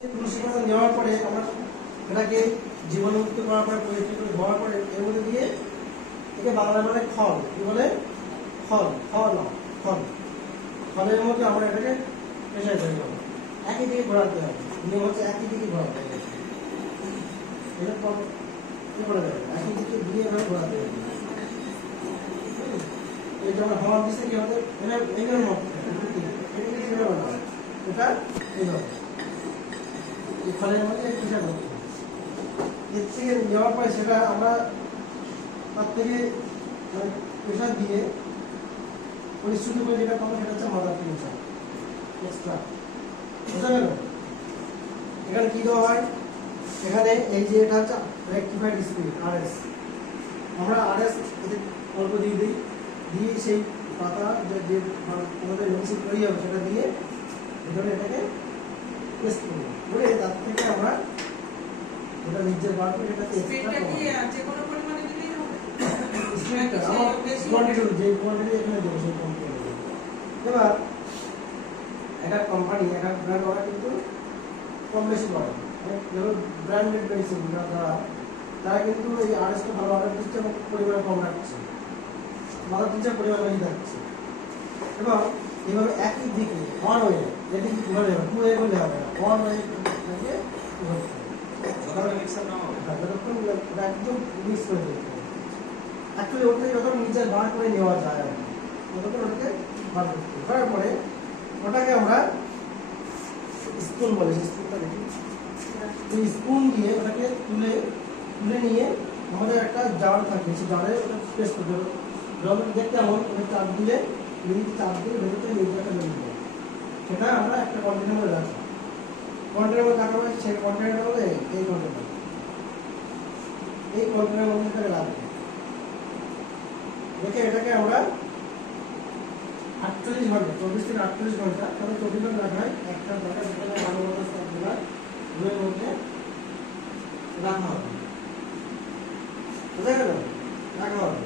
তুলসী পাতা নেওয়ার পরে আমরা এটাকে জীবাণুমুক্ত করার পরে পরিষ্কার করে ধোয়ার পরে এর মধ্যে দিয়ে একে বাংলা মানে খল কি বলে খল খল খল খলের মধ্যে আমরা এটাকে পেশায় তৈরি করবো একই দিকে ঘোরাতে হবে নিয়ম হচ্ছে একই দিকে ঘোরাতে হবে এরপর কি করে দেবে একই দিকে দিয়ে এভাবে ঘোরাতে হবে এই যে আমরা হওয়ার দিচ্ছে কি হবে এইভাবে মতো এটা এইভাবে ফলের মধ্যে পিঠা করতে এর থেকে নেওয়ার পরে সেটা আমরা তার থেকে প্রেশার দিয়ে পরিশ্রুতি করে যেটা পাবো সেটা হচ্ছে মাদার প্রেশার এক্সট্রা বুঝা গেল এখানে কি দেওয়া হয় এখানে এই যে এটা হচ্ছে রেকটিফাইড স্পিরিট আরএস আমরা আরএস এতে অল্প দিয়ে দিই দিয়ে সেই পাতা যে আমাদের মেডিসিন তৈরি হবে সেটা দিয়ে ভিতরে এটাকে পেস্ট করবো করে তার থেকে আমরা এটা নিজের বার করে এটাকে এক্সট্রা করব যে কোনো পরিমাণে দিলেই হবে স্পিরিটটা আমার কোয়ান্টিটি যে কোয়ান্টিটি এখানে দেবো সেই কোয়ান্টিটি এবার একটা কোম্পানি একটা ব্র্যান্ড ওরা কিন্তু কম বেশি করে যেমন ব্র্যান্ডেড মেডিসিন তারা কিন্তু এই আরএসটা ভালো অর্ডার দিচ্ছে এবং পরিমাণ কম রাখছে মাদার দিচ্ছে পরিমাণ বেশি থাকছে এবং এইভাবে একই দিকে ওয়ান ওয়ে এদিকে ঘুরে যাবে টু ওয়ে বলে হবে না ওয়ান ওয়ে থেকে একদম মিক্স করে দিতে হবে অ্যাকচুয়ালি ওটাকে যখন নিজের বার করে নেওয়া যায় ততক্ষণ ওটাকে বার করতে হবে করার পরে ওটাকে আমরা স্পুন বলে স্পুনটা দেখি এই স্পুন দিয়ে ওটাকে তুলে নিয়ে আমাদের একটা জার থাকে সেই জারে ওটা পেস্ট করতে হবে জল দেখতে এমন ওটা চাপ দিলে মিনিট চাপ দিয়ে ভেতরে নির্যাটা নিয়ে নেব সেটা আমরা একটা কন্টেনারে রাখি কন্টেনারে রাখা হয় সেই কন্টেনারটা হলে এই কন্টেনারের মধ্যে এটাকে রাখবো দেখে এটাকে আমরা 48 ঘন্টা 24 থেকে 48 ঘন্টা তাহলে 24 ঘন্টা রাখা হয় একটা জায়গা যেখানে ভালো মতো সবগুলা রুমের মধ্যে রাখা হবে বুঝা গেল রাখা হবে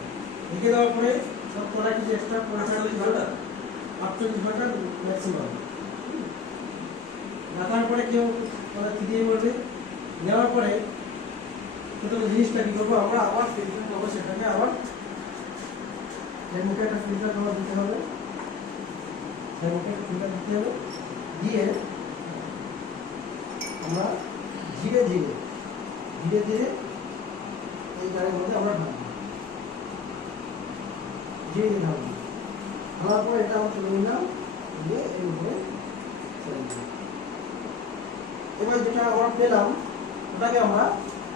রেখে দেওয়ার পরে সব তোরা কিছু এক্সট্রা 48 ঘন্টা 48 ঘন্টা ম্যাক্সিমাম রাখার পরে কেউ তোরা কি দিয়ে বলবে নেওয়ার পরে প্রথম জিনিসটা কি করবো আমরা আবার ফিল্টার করবো সেটাকে আবার এর মুখে একটা ফিল্টার জমা দিতে হবে এর মুখে একটা ফিল্টার দিতে হবে দিয়ে আমরা ধীরে ধীরে এই জারের মধ্যে আমরা ঢালবো ধীরে ধীরে ঢালবো ঢালার পর এটা আমরা তুলে নিলাম দিয়ে এর উপরে এবার যেটা আমরা পেলাম ওটাকে আমরা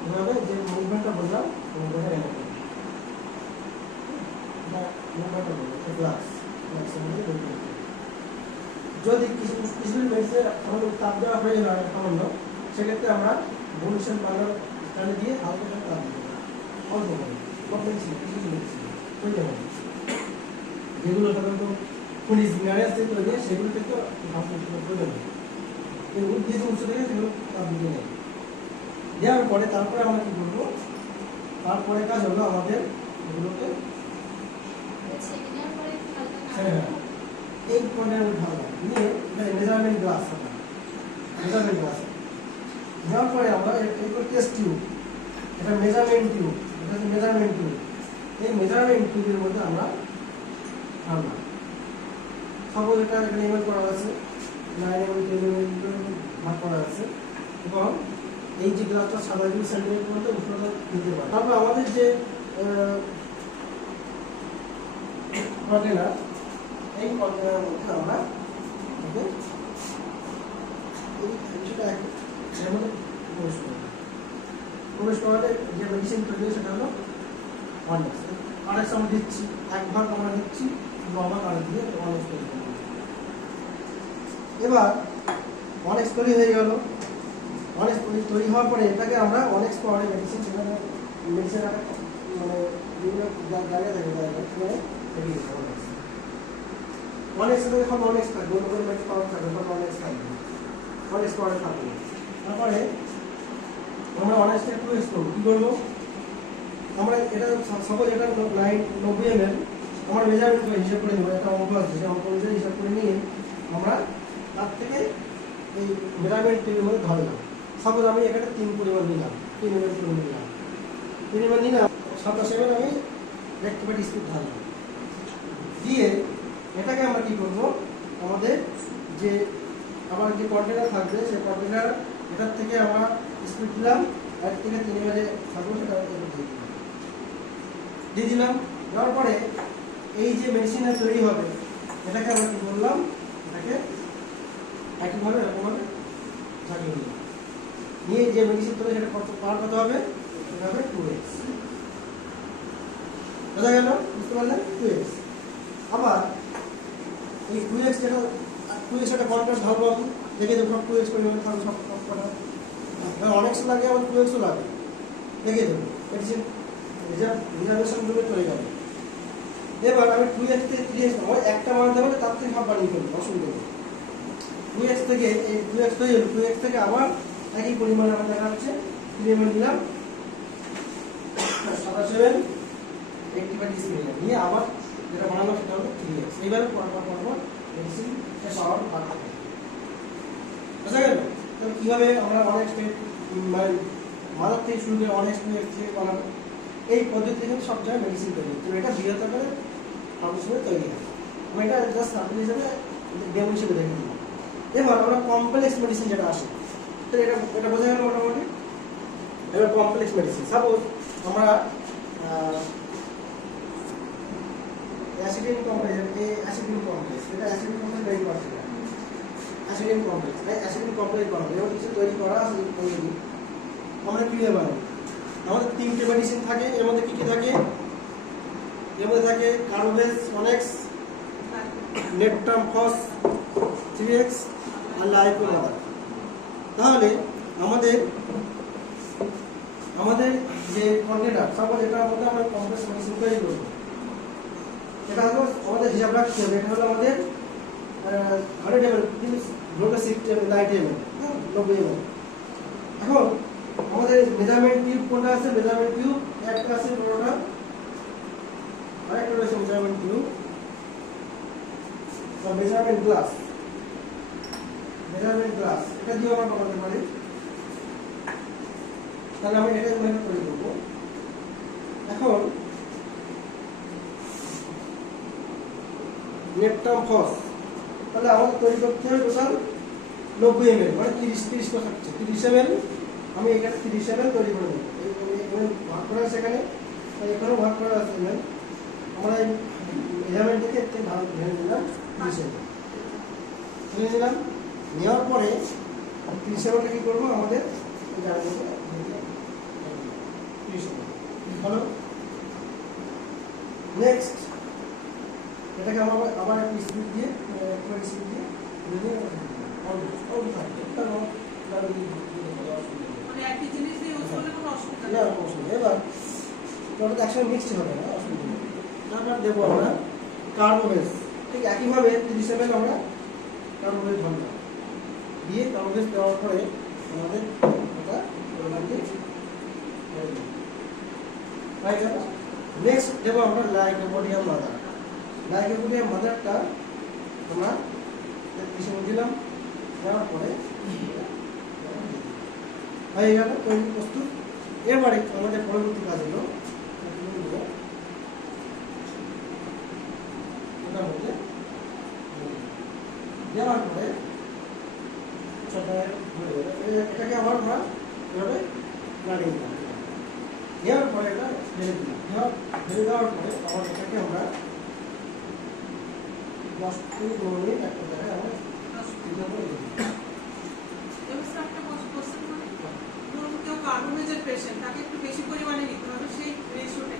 এভাবে যে মুভমেন্টটা বললাম মুভমেন্টটা এনে গ্লাস যদি কিছু মেডিসিনের আমাদের তাপ দেওয়া হয়ে যায় সামান্য সেক্ষেত্রে আমরা ভুলশন পাউডার স্টানে দিয়ে হালকা করে তাপ দিতে অল্প করে কিছু মেডিসিন হয়ে যাবে যেগুলো সাধারণত খনিজ মিনারেলস থেকে তৈরি হয় সেগুলো থেকে প্রয়োজন হয় এই উদ্ভিদ উৎস থেকে সেগুলো তাপ দিতে নেই দেওয়ার পরে তারপরে আমরা কী করবো তারপরে কাজ হলো আমাদের এগুলোকে হ্যাঁ এই কন্টেনারে ঢালবো নিয়ে মেজারমেন্ট গ্লাস নেওয়ার পরে আমরা এরপর টেস্ট টিউব এটা মেজারমেন্ট টিউব এই মেজারমেন্ট টিউবের মধ্যে আমরা ঢাললাম সাপোজ এটা এখানে এমএল করা আছে 9 mm 10 mm ভাগ করা আছে এবং এই যে গ্লাসটা 27 সেন্টিমিটার মধ্যে উষ্ণতা দিতে পারে তারপর আমাদের যে কন্টেনার এই কন্টেনারের মধ্যে আমরা কিছুটা এর মধ্যে প্রবেশ করাতে যে মেডিসিন তৈরি সেটা হলো অনেক্স আমরা দিচ্ছি এক ভাগ আমরা দিচ্ছি বাবা কার্ড দিয়ে অনেক্স তৈরি করবো এবার অনেক্স তৈরি হয়ে গেল অনেক্স তৈরি হওয়ার পরে এটাকে আমরা অনেক্স পাওয়ারে মেডিসিন সেখানে মেডিসিন মানে বিভিন্ন জায়গায় থাকে অনেক্স যখন অনেক্স থাকবে অন্য কোনো মেডিসিন পাওয়ার থাকবে তখন অনেক্স থাকবে অনেক্স পাওয়ারে থাকবে তারপরে আমরা অনেক্সটা একটু ইউজ করবো কী করবো আমরা এটা সাপোজ এটা 90 ml আমরা মেজারমেন্ট করে হিসাব করে নেবো একটা অঙ্ক আছে সেই অঙ্ক অনুযায়ী হিসাব করে নিয়ে আমরা তার থেকে এই মেজারমেন্ট টিউবের মধ্যে ধরলাম। সাপোজ আমি এখানে 3 পরিমাণ নিলাম, 3 mm পরিমাণ নিলাম, 3 mm নিলাম, 7 আমি রেক্টিফাইড স্পিড ধরলাম। দিয়ে এটাকে আমরা কি করব, আমাদের যে আমার যে কন্টেনার থাকবে সেই কন্টেনার এটার থেকে আমরা স্পিড দিলাম, 1 থেকে 3 mm থাকবে সেটা দিয়ে দিলাম। দেওয়ার পরে এই যে মেশিনটা তৈরি হবে এটাকে আমরা কি করলাম, এটাকে একইভাবে এরকমভাবে ঝাঁকিয়ে নিলাম। নিয়ে যে মেডিসিন তৈরি সেটা পাওয়ার কত হবে, সেটা হবে 2x। বোঝা গেল, বুঝতে পারলেন? 2x। আবার এই 2x যেটা 2x একটা কন্ট্রাস্ট ঢালবো, আমি দেখে দেবো 2x পরিমাণ থাকবে সব কটা। অনেক লাগে, আবার 2xও লাগে, দেখে দেবো মেডিসিন রিজার্ভেশনগুলো চলে যাবে। এবার আমি 2x থেকে 3x আমার একটা মান দেবো, তার থেকে সব বানিয়ে ফেলবো, অসুবিধা নেই। 2x থেকে এই 2x তৈরি হলো, 2x থেকে আবার একই পরিমাণ আমার দেখা যাচ্ছে 3 mm নিলাম, 7 রেক্টিফাইড স্পিড নিয়ে আবার যেটা বানানো সেটা হলো 3x। এইভাবে পরপর মেডিসিন পাওয়ার বাড়তে হবে। বুঝা গেল? তাহলে কীভাবে আমরা অনেক স্টেপ মানে মাদার থেকে শুরু করে অনেক স্টেপ থেকে বানাবো, এই পদ্ধতি থেকে সব জায়গায় মেডিসিন তৈরি হচ্ছে। এটা বৃহত্তর করে ফার্মেসিতে তৈরি হয়। আমি এটা জাস্ট আপনি হিসেবে ডেমো হিসেবে দেখে দিই। এবার আমরা কমপ্লেক্স মেডিসিন যেটা আসে, তো এটা বোঝা গেল মোটামুটি। এবার কমপ্লেক্স মেডিসিন, সাপোজ আমরা অ্যাসিডিন কমপ্লেক্স, এই অ্যাসিডিন কমপ্লেক্স, এটা অ্যাসিডিন কমপ্লেক্স তৈরি করছে, অ্যাসিডিন কমপ্লেক্স, এই অ্যাসিডিন কমপ্লেক্স বানাবো, এবার কিছু তৈরি করা আছে অলরেডি। আমরা কীভাবে বানাবো, আমাদের 3টে মেডিসিন থাকে। এর মধ্যে কী কী থাকে, এর মধ্যে থাকে কার্বোভেজ 1x, নেট্রামফস 3x আর লাইকোমাদার। তাহলে আমাদের যে কন্টেনার, সাপোজ এটার মধ্যে আমরা কমপ্লেক্স মেডিসিন তৈরি করব, এটা হলো আমাদের হিসাব রাখতে হবে। এটা হলো আমাদের 100 ml, কিন্তু গ্লোটা 90 ml, 90 ml। এখন আমাদের মেজারমেন্ট টিউব কোনটা আছে, মেজারমেন্ট টিউব একটা আছে বড়টা, আরেকটা রয়েছে মেজারমেন্ট টিউব বা মেজারমেন্ট গ্লাস। মেজারমেন্ট গ্লাস এটা দিয়ে আমরা বানাতে পারি। তাহলে আমি এটা মেজার করে দেবো। এখন নেট্রামফস, তাহলে আমাদের তৈরি করতে হবে টোটাল 90 ml, মানে 30 তো থাকছে 30 ml। আমি এখানে 30 ml তৈরি করে দেবো। এই ভাগ করা আছে এখানে, এখানেও ভাগ করা আছে ml। আমরা এই মেজারমেন্ট থেকে একটু ভাগ ভেঙে নিলাম 30 ml, নিয়ে নিলাম। নেওয়ার পরে 30 mlটা কী করবো, আমাদের হলো। নেক্সট এটাকে আবার একটু স্পিড দিয়ে মানে একই জিনিস দিয়ে ইউজ করলে কোনো অসুবিধা নেই। এবার ওটা একসঙ্গে মিক্সড হবে না, অসুবিধা নেই। তারপর দেবো আমরা কার্বোভেজ, ঠিক একইভাবে 30 ml আমরা কার্বোভেজ ধরলাম, দিয়ে কার্বোভেজ দেওয়ার পরে আমাদের ওটা নেক্সট দেবো আমরা লাইকোপোডিয়াম মাদার। লাইকোপোডিয়াম মাদারটা আমরা 30 ml দিলাম, দেওয়ার পরে হয়ে গেল তৈরি প্রস্তুত। এবারে আমাদের পরবর্তী কাজ হলো এটার মধ্যে দেওয়ার পরে এটাকে আবার আমরা এভাবে লাগিয়ে দিলাম। দেওয়ার পরে এটা ঢেলে দিলাম, ঢেলে দেওয়ার পরে আবার এটাকে আমরা 10 থেকে 15 মিনিট একটা জায়গায় আমরা কার্বোভেজের পেশেন্ট তাকে একটু বেশি পরিমাণে নিতে হবে, সেই রেশিওটা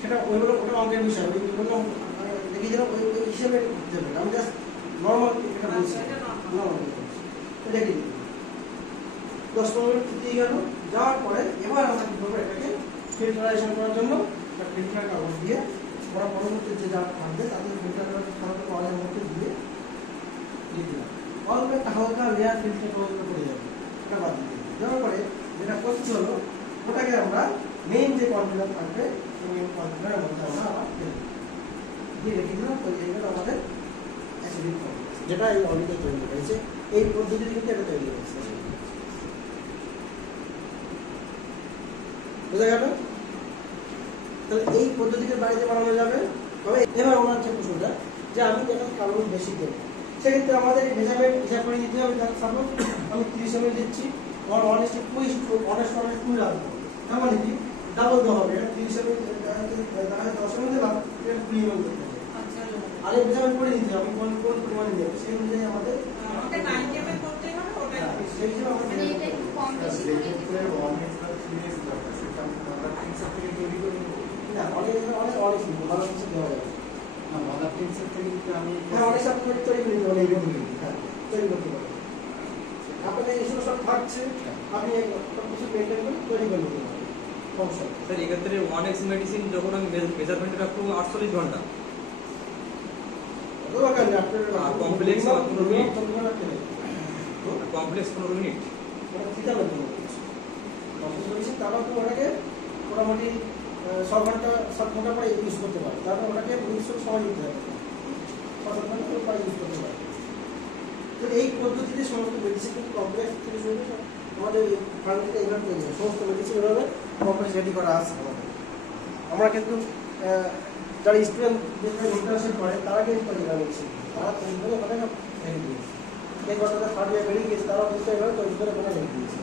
সেটা ওইগুলো ওটা অঙ্কের বিষয়। ওই বললাম দেখিয়ে দিলাম, ওই হিসেবে দেবে। আমি জাস্ট নর্মাল এটা বলছি, নর্মাল এটা কি 10-15 মিনিট দিয়ে গেল। যাওয়ার পরে এবার আমরা কী করবো, এটাকে ফিল্টারাইজেশন করার জন্য একটা ফিল্টার কাগজ দিয়ে আমরা পরবর্তী যে যা থাকবে তাদের ফিল্টার কাগজ অয়েলের মধ্যে দিয়ে দিলাম। অল্প একটা হালকা লেয়ার ফিল্টার কাগজ পড়ে যাবে, এটা বাদ দিয়ে দিলাম। দেওয়ার পরে যেটা করতে হলো, ওটাকে আমরা মেইন যে কন্টেনার থাকবে সেই মেইন কন্টেনারের মধ্যে আমরা আবার দিয়ে রেখে দিলাম। তো এইগুলো আমাদের অ্যাসিডিক কমপ্লেক্স। যেটা এই অডিটে তৈরি হয়েছে, এই পদ্ধতিতে কিন্তু এটা তৈরি হয়েছে। বুঝা গেল? তাহলে এই পদ্ধতিতে বাড়িতে বানানো যাবে। তবে এবার ওনার যে প্রশ্নটা যে আমি যখন কার্বন বেশি দেবো, সেক্ষেত্রে আমাদের এই মেজারমেন্ট হিসাব করে নিতে হবে। সাপোজ আমি 30 ml দিচ্ছি, আমার 1:2 রাখবো, তার মানে কি ডাবল দেওয়া হবে। এটা 30 ml 10 ml দিলাম, এটা 20 ml করতে হবে। আচ্ছা, আর এই মেজারমেন্ট করে নিতে হবে কোন কোন পরিমাণে দেবো, সেই অনুযায়ী আমাদের আমাকে 90 ml করতেই হবে, ওটাই হ্যাঁ, বেশি। সেই হিসেবে আমাদের মানে এটা একটু কম বেশি করে দিতে সেক্ষেত্রে হবে। 1x বা 3x দরকার, সেটা আমরা 3 থেকে তৈরি করে নেব। না অনেক অনেক অনেক ভালো কিছু দেওয়া যাবে। না, মাদার টেন্সের থেকে কিন্তু আমি হ্যাঁ অনেক সব তৈরি করে নিতে হবে, হ্যাঁ তৈরি করতে পারবে। আপনাদের এগুলো সব থাকছে, আপনি সব কিছু মেনটেন করে তৈরি করে নিতে পারবেন, সমস্যা নেই। স্যার এক্ষেত্রে 1x মেডিসিন যখন আমি মেজারমেন্ট রাখবো 48 ঘন্টা, অত দরকার নেই, আপনার আর complex বা কোনো মিনিট? রাখতে নেই। Complex 15 minute. ওটা ফিটা করতে হবে। কমপ্লিট করেছি, তারপর তো ওটাকে মোটামুটি 7 ঘন্টা পরে ইউজ করতে পারে। তারপর ওটাকে নিশ্চয় সময় দিতে হবে, 7 ঘন্টা পরে ইউজ করতে পারে। তো এই পদ্ধতিতে সমস্ত মেডিসিন কিন্তু কমপ্লেক্স থেকে শুরু করে আমাদের ফার্মেসিতে এগুলো তৈরি হয়। সমস্ত মেডিসিন এভাবে কমপ্লেক্স রেডি করা আছে আমাদের। আমরা কিন্তু যারা স্টুডেন্ট ইন্টার্নশিপ করে তারা কিন্তু তৈরি করে মেডিসিন, তারা তৈরি করে ওখানে রেখে দিয়েছে। এই ঘটনা 3rd ইয়ার বেরিয়ে গেছে, তারাও কিন্তু এভাবে তৈরি করে ওখানে রেখে দিয়েছে।